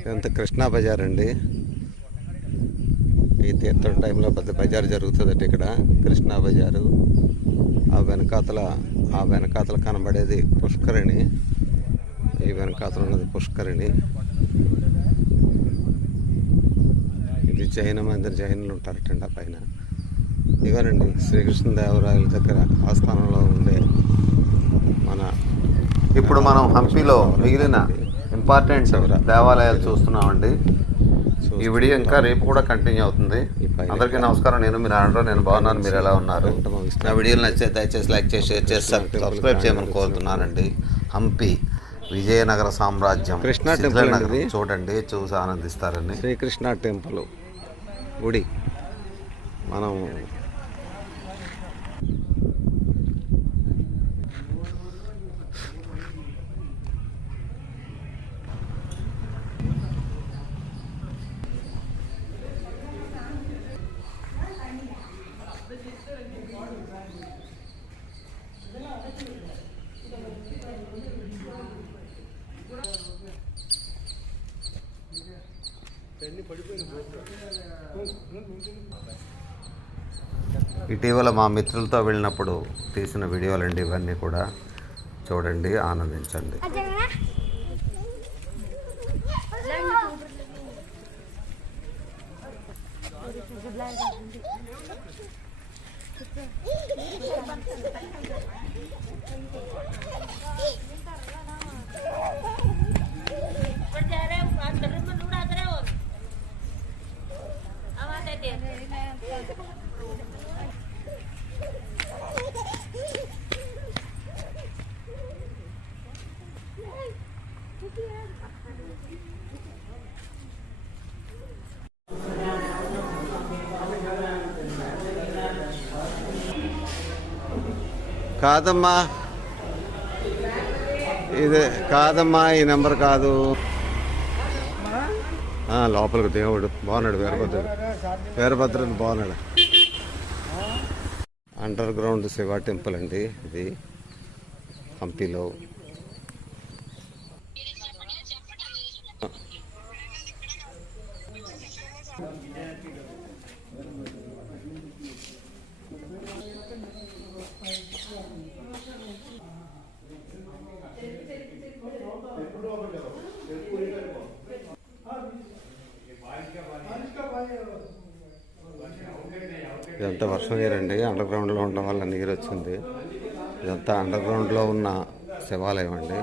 ఇదంతా కృష్ణా బజార్ అండి. ఈ తీర్థం టైంలో పెద్ద బజార్ జరుగుతుందట ఇక్కడ, కృష్ణా బజారు. ఆ వెనకాతల కనబడేది పుష్కరిణి, ఈ వెనకాతల ఉన్నది పుష్కరిణి. ఇది జైన మందిర్, జైనులు ఉంటారటండి ఆ పైన. ఇవనండి శ్రీకృష్ణదేవరాయల దగ్గర ఆస్థానంలో ఉండే ఇప్పుడు మనం హంపీలో మిగిలిన ఇంపార్టెంట్ దేవాలయాలు చూస్తున్నామండి. ఈ వీడియో ఇంకా రేపు కూడా కంటిన్యూ అవుతుంది. అందరికీ నమస్కారం. నేను మీరు అంటారు, నేను బాగున్నాను. మీరు ఎలా ఉన్నారు? నా వీడియోలు నచ్చితే దయచేసి లైక్ చేసి షేర్ చేసి సబ్స్క్రైబ్ చేయమని కోరుతున్నానండి. హంపి విజయనగర సామ్రాజ్యం కృష్ణా టెంపుల్ చూడండి, చూసి ఆనందిస్తారండి. శ్రీకృష్ణ టెంపుల్ గుడి మనం ఇటీవల మా మిత్రులతో వెళ్ళినప్పుడు తీసిన వీడియోలండి ఇవన్నీ కూడా. చూడండి, ఆనందించండి. కాదమ్మా, ఇదే కాదమ్మా, ఈ నెంబర్ కాదు. లోపలికి దేవుడు బాగున్నాడు, వీరభద్రుడు బాగున్నాడు. అండర్ గ్రౌండ్ శివ టెంపుల్ అండి ఇది హంపీలో. ఇదంతా వర్షం నీరండి, అండర్ గ్రౌండ్లో ఉండడం వల్ల నీరు వచ్చింది. ఇదంతా అండర్ గ్రౌండ్లో ఉన్న శివాలయం అండి.